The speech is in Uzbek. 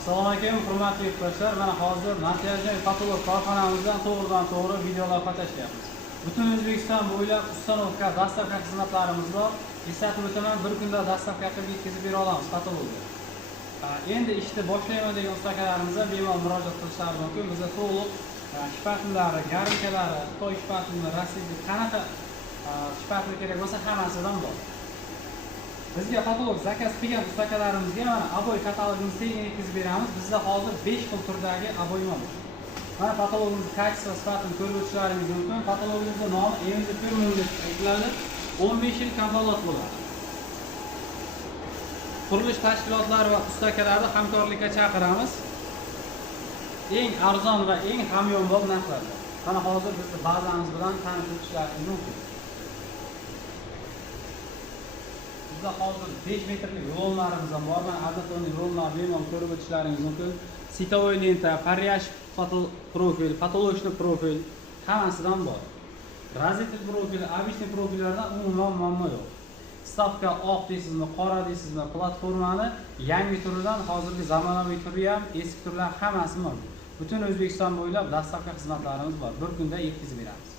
Assalomu alaykum, hurmatli yurtdoshlar. Mana hozir montajchi patolog korxonamizdan to'g'ridan-to'g'ri videolavha tashlayapmiz. Butun O'zbekiston bo'ylab ustanovka, dastavka xizmatlarimiz bor. Eslatib o'taman, bir kunda dastavka qilib yetkazib bera olamiz patologga. Endi ishni boshlayman degan ustakalarimiz bemalol murojaat qilishlari mumkin. Bizda to'liq shpatllari, garnkalari, xitoy shpatlari, rossiyalik qanaqa shpatl kerak bo'lsa hammasidan bor. Bizga patolog zakaz qilgan ustakalarimizga mana aboy katalogimizni tezda yetkazib beramiz. Bizda hozir 5 xil turdagi aboyma bor. Mana patologimiz kачество sifatini ko'rib o'tishlaringiz mumkin. Patologimizning nomi endi firma deb aytiladi. 15 yil kafolat bo'ladi. Qurilish tashkilotlari va ustakalarni hamkorlikka chaqiramiz. Eng arzon va eng hamyonbop narxlarda. Mana hozir bizning bazamiz bilan tanishib o'tishlaringiz mumkin. Bizda hozir 5 metrlik rulonlarimiz ham bor. Mana azatonli rulonlarni bemalol ko'rib o'tishlaringiz mumkin. Sitovoy lenta, paryash profil, patologichniy profil hammasidan bor. Razetli profil, обычный profillardan umuman muammo yo'q. Stavka oq deysizmi, qora deysizmi, platformani yangi turidan hozirgi zamonaviy turi ham, eski turlar hammasi mavjud. Butun O'zbekiston bo'ylab dastavka xizmatlarimiz bor. Bir kunda yetkazib beramiz.